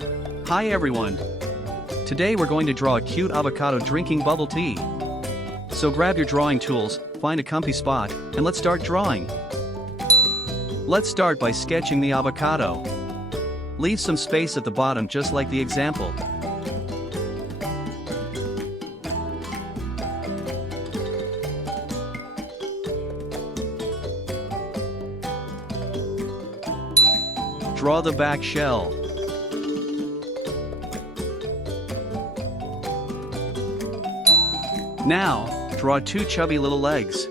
Hi everyone! Today we're going to draw a cute avocado drinking bubble tea. So grab your drawing tools, find a comfy spot, and let's start drawing. Let's start by sketching the avocado. Leave some space at the bottom just like the example. Draw the back shell. Now, draw two chubby little legs.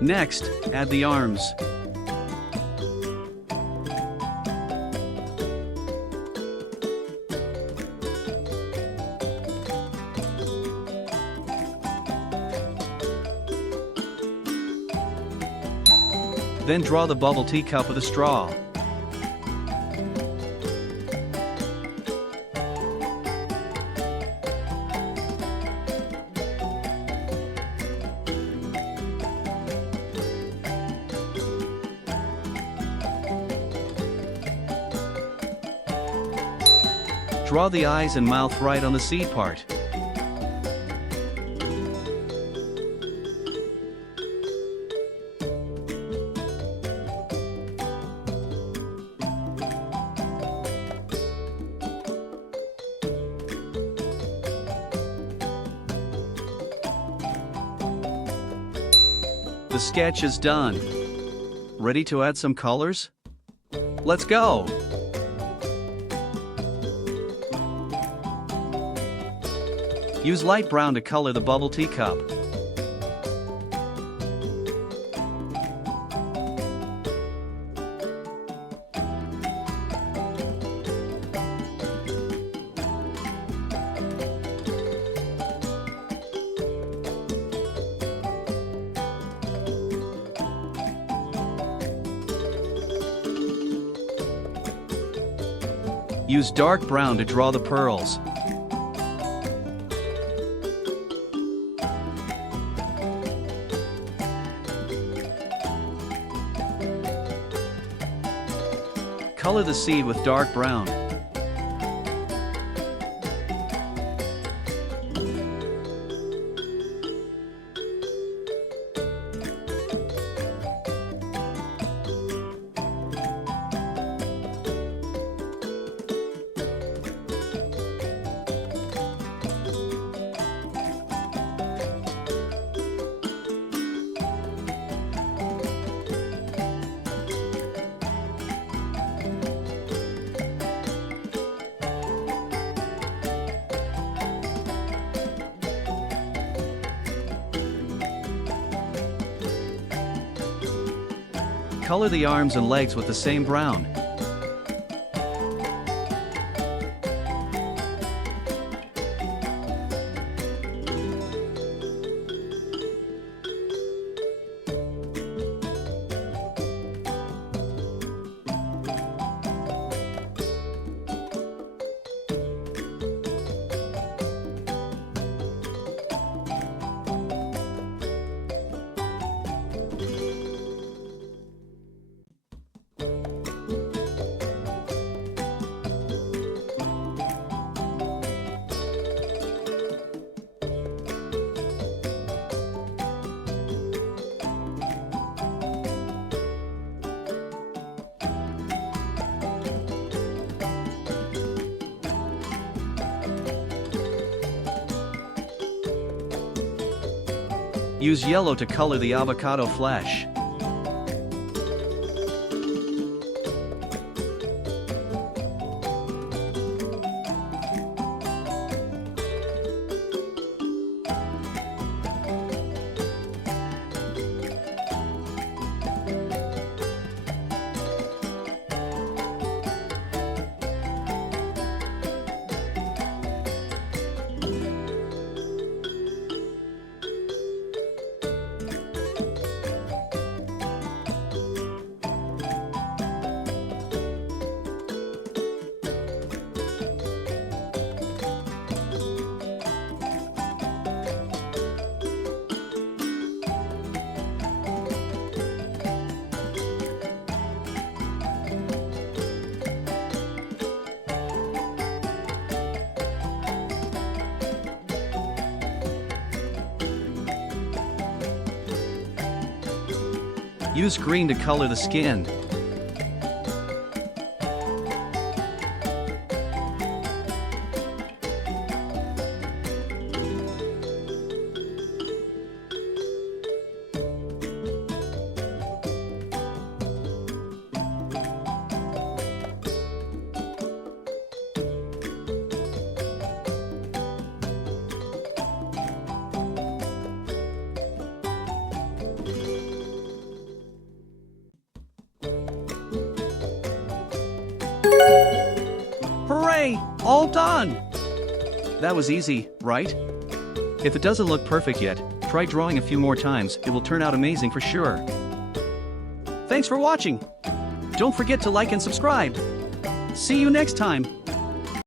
Next, add the arms. Then draw the bubble tea cup with a straw. Draw the eyes and mouth right on the seed part. The sketch is done. Ready to add some colors? Let's go! Use light brown to color the bubble tea cup. Use dark brown to draw the pearls. Color the seed with dark brown. Color the arms and legs with the same brown. Use yellow to color the avocado flesh. Use green to color the skin. Hooray! All done! That was easy, right? If it doesn't look perfect yet, try drawing a few more times, it will turn out amazing for sure. Thanks for watching! Don't forget to like and subscribe! See you next time!